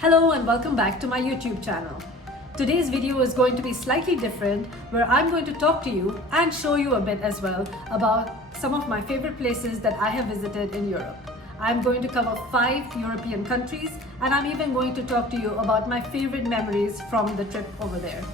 Hello and welcome back to my YouTube channel. Today's video is going to be slightly different, where I'm going to talk to you and show you a bit as well about some of my favorite places that I have visited in Europe. I'm going to cover 5 European countries, and I'm even going to talk to you about my favorite memories from the trip over there.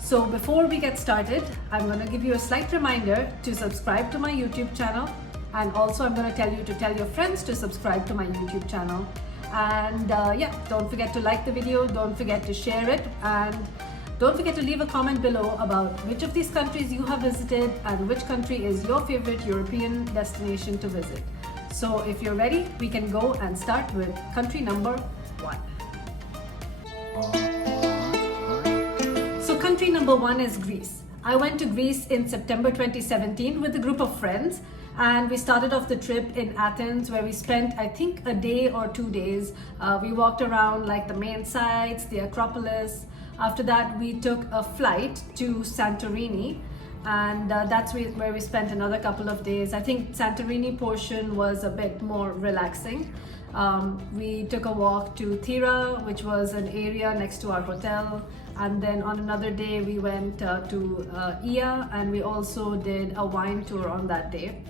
So before we get started, I'm going to give you a slight reminder to subscribe to my YouTube channel, and also I'm going to tell you to tell your friends to subscribe to my YouTube channel. And don't forget to like the video, don't forget to share it, and don't forget to leave a comment below about which of these countries you have visited and which country is your favorite European destination to visit. So if you're ready, we can go and start with country number 1. So country number 1 is Greece. I went to Greece in September 2017 with a group of friends, and we started off the trip in Athens, where we spent, I think, a day or 2 days. We walked around like the main sites, the Acropolis. After that, we took a flight to Santorini, and that's where we spent another couple of days. I think Santorini portion was a bit more relaxing. We took a walk to Thera, which was an area next to our hotel. And then on another day, we went to Ia, and we also did a wine tour on that day.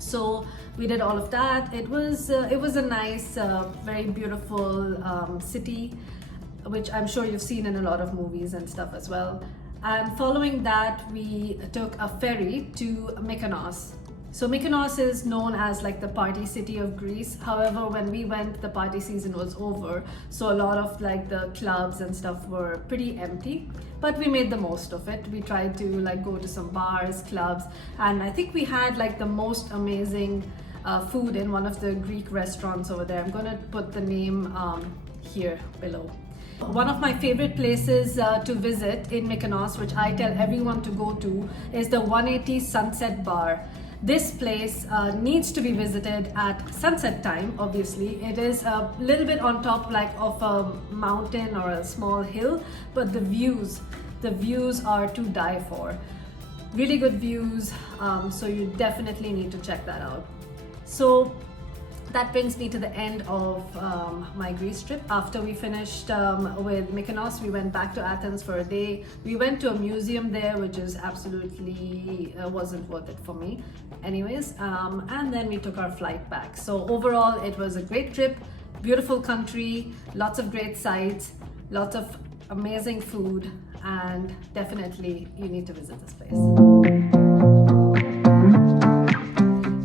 So we did all of that. It was a nice, very beautiful city, which I'm sure you've seen in a lot of movies and stuff as well. And following that, we took a ferry to Mykonos. So Mykonos is known as like the party city of Greece. However, when we went, the party season was over. So a lot of like the clubs and stuff were pretty empty, but we made the most of it. We tried to like go to some bars, clubs, and I think we had like the most amazing food in one of the Greek restaurants over there. I'm gonna put the name here below. One of my favorite places to visit in Mykonos, which I tell everyone to go to, is the 180 Sunset Bar. This place needs to be visited at sunset time, obviously. It is a little bit on top like of a mountain or a small hill, but the views are to die for. Really good views, so you definitely need to check that out. So that brings me to the end of my Greece trip. After we finished with Mykonos, we went back to Athens for a day. We went to a museum there, which is absolutely wasn't worth it for me. Anyways, and then we took our flight back. So overall, it was a great trip, beautiful country, lots of great sights, lots of amazing food, and definitely you need to visit this place.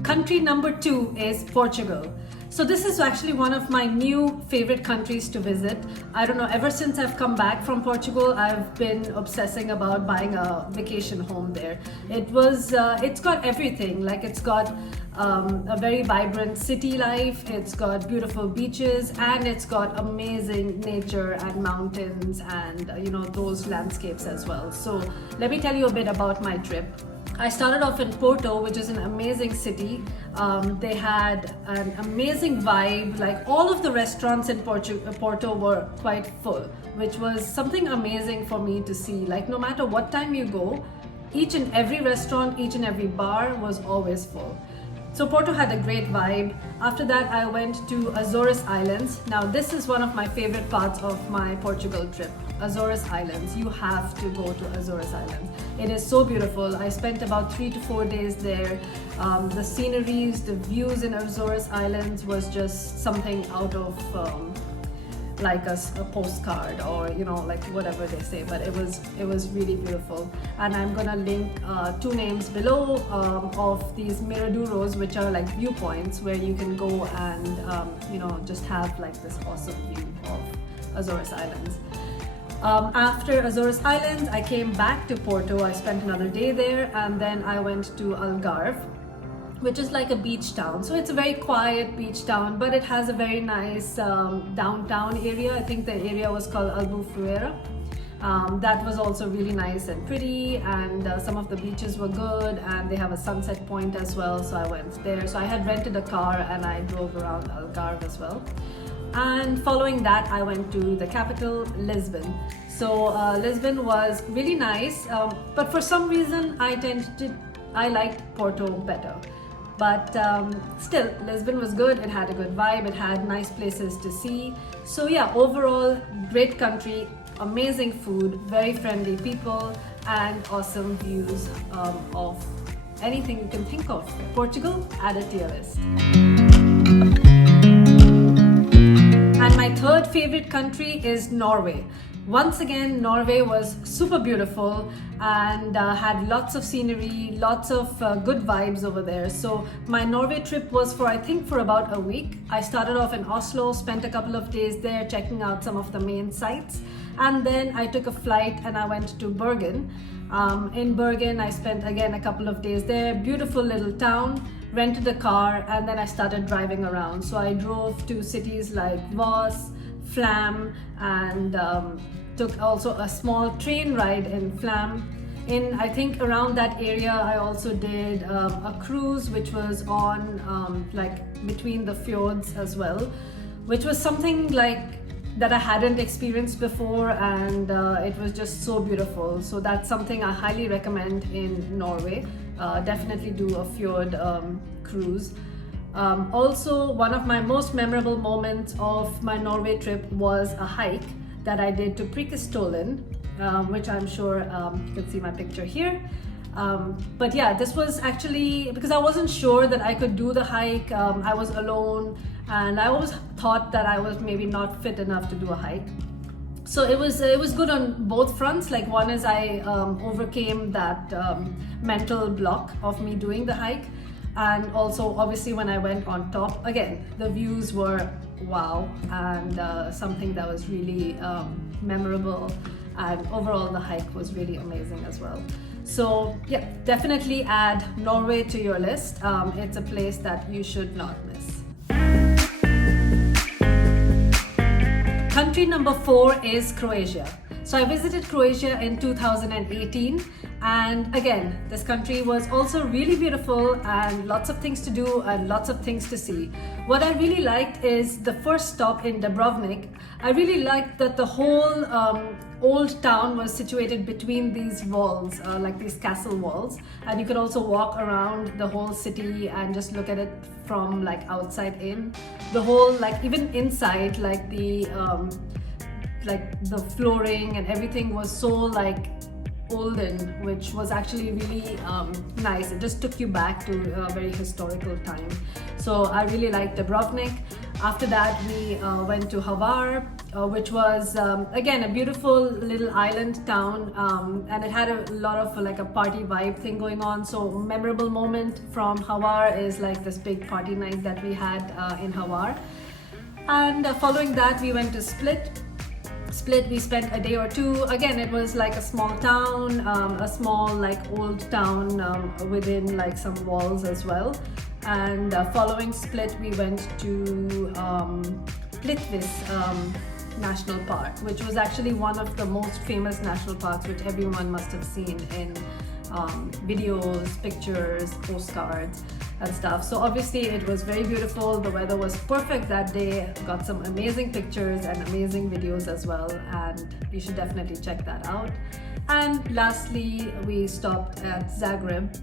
Country number 2 is Portugal. So this is actually one of my new favorite countries to visit. I don't know, ever since I've come back from Portugal, I've been obsessing about buying a vacation home there. It's got everything. Like, it's got a very vibrant city life, it's got beautiful beaches, and it's got amazing nature and mountains and those landscapes as well. So let me tell you a bit about my trip. I started off in Porto, which is an amazing city. They had an amazing vibe. Like, all of the restaurants in Porto were quite full, which was something amazing for me to see. Like, no matter what time you go, each and every restaurant, each and every bar was always full. So Porto had a great vibe. After that, I went to Azores Islands. Now, this is one of my favorite parts of my Portugal trip. Azores Islands. You have to go to Azores Islands. It is so beautiful. I spent about 3 to 4 days there. The sceneries, the views in Azores Islands was just something out of like a postcard, or like whatever they say, but it was really beautiful. And I'm gonna link 2 names below of these miraduros, which are like viewpoints where you can go and just have like this awesome view of Azores Islands. After Azores Islands, I came back to Porto. I spent another day there, and then I went to Algarve, which is like a beach town. So it's a very quiet beach town, but it has a very nice downtown area. I think the area was called Albufeira. That was also really nice and pretty, and some of the beaches were good, and they have a sunset point as well, so I went there. So I had rented a car and I drove around Algarve as well. And following that, I went to the capital, Lisbon. So Lisbon was really nice, but for some reason I liked Porto better. But still, Lisbon was good. It had a good vibe. It had nice places to see. So yeah, overall, great country, amazing food, very friendly people, and awesome views of anything you can think of. Portugal, add it to your list. And my third favorite country is Norway. Once again, Norway was super beautiful and had lots of scenery, lots of good vibes over there. So my Norway trip was for, I think, for about a week. I started off in Oslo, spent a couple of days there checking out some of the main sites. And then I took a flight and I went to Bergen. In Bergen, I spent again a couple of days there. Beautiful little town, rented a car, and then I started driving around. So I drove to cities like Voss, Flam, and took also a small train ride in Flam. In, I think, around that area, I also did a cruise which was on like between the fjords as well, which was something like that I hadn't experienced before, and it was just so beautiful. So that's something I highly recommend in Norway. Definitely do a fjord cruise. Also, one of my most memorable moments of my Norway trip was a hike that I did to Preikestolen, which I'm sure you can see my picture here. But yeah, this was actually because I wasn't sure that I could do the hike. I was alone, and I always thought that I was maybe not fit enough to do a hike. So it was good on both fronts. Like, one is I overcame that mental block of me doing the hike, and also obviously when I went on top, again, the views were wow, and something that was really memorable, and overall the hike was really amazing as well. So yeah, definitely add Norway to your list. It's a place that you should not miss. Country number 4 is Croatia. So I visited Croatia in 2018, and again, this country was also really beautiful and lots of things to do and lots of things to see. What I really liked is the first stop in Dubrovnik. I really liked that the whole old town was situated between these walls, like these castle walls, and you could also walk around the whole city and just look at it from like outside in. The whole, like even inside, like the flooring and everything was so like olden, which was actually really nice. It just took you back to a very historical time. So I really liked Dubrovnik. After that, we went to Hvar, which was again a beautiful little island town, and it had a lot of like a party vibe thing going on. So memorable moment from Hvar is like this big party night that we had in Hvar. And following that, we went to Split. We spent a day or two. Again, it was like a small town, a small like old town within like some walls as well. And following Split, we went to Plitvice National Park, which was actually one of the most famous national parks, which everyone must have seen in videos, pictures, postcards and stuff. So obviously it was very beautiful. The weather was perfect that day. Got some amazing pictures and amazing videos as well, and you should definitely check that out. And lastly, we stopped at Zagreb,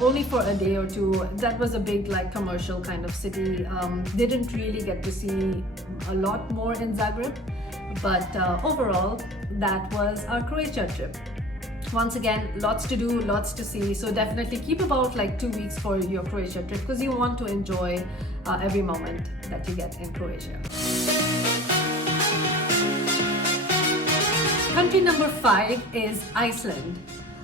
only for a day or two. That was a big like commercial kind of city. Didn't really get to see a lot more in Zagreb, but overall that was our Croatia trip. Once again, lots to do, lots to see. So definitely keep about like 2 weeks for your Croatia trip, because you want to enjoy every moment that you get in Croatia. Country number 5 is Iceland.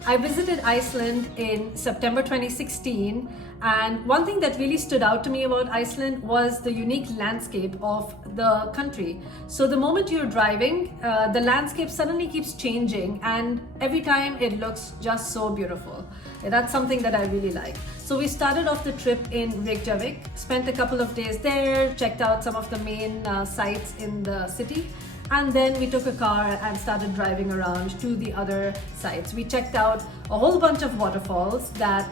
I visited Iceland in September 2016, and one thing that really stood out to me about Iceland was the unique landscape of the country. So the moment you're driving, the landscape suddenly keeps changing, and every time it looks just so beautiful. That's something that I really like. So we started off the trip in Reykjavik, spent a couple of days there, checked out some of the main sites in the city, and then we took a car and started driving around to the other sites. We checked out a whole bunch of waterfalls that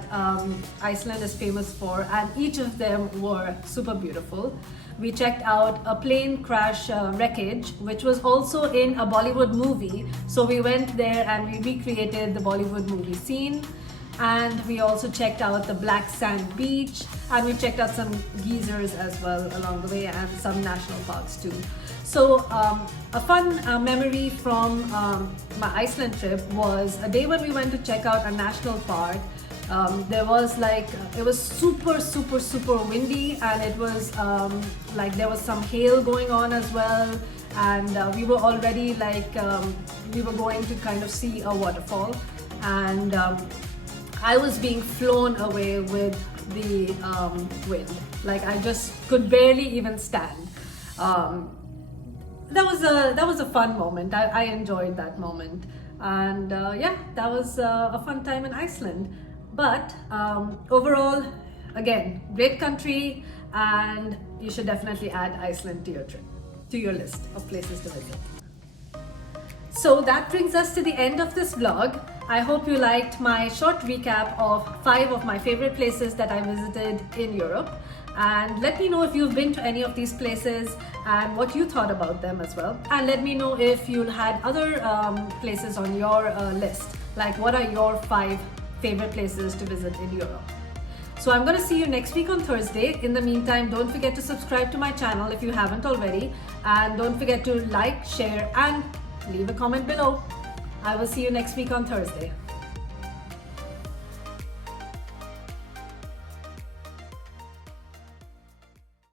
Iceland is famous for, and each of them were super beautiful. We checked out a plane crash wreckage, which was also in a Bollywood movie. So we went there and we recreated the Bollywood movie scene. and we also checked out the black sand beach, and we checked out some geysers as well along the way, and some national parks too. So a fun memory from my Iceland trip was a day when we went to check out a national park. There was like, it was super windy, and it was like there was some hail going on as well, and we were already like we were going to kind of see a waterfall, and I was being flown away with the wind. Like I just could barely even stand. That was a fun moment. I enjoyed that moment, and yeah, that was a fun time in Iceland. But overall, again, great country, and you should definitely add Iceland to your trip, to your list of places to visit. So that brings us to the end of this vlog. I hope you liked my short recap of 5 of my favorite places that I visited in Europe. And let me know if you've been to any of these places and what you thought about them as well. And let me know if you had other places on your list. Like, what are your 5 favorite places to visit in Europe? So I'm going to see you next week on Thursday. In the meantime, don't forget to subscribe to my channel if you haven't already. And don't forget to like, share, and leave a comment below. I will see you next week on Thursday.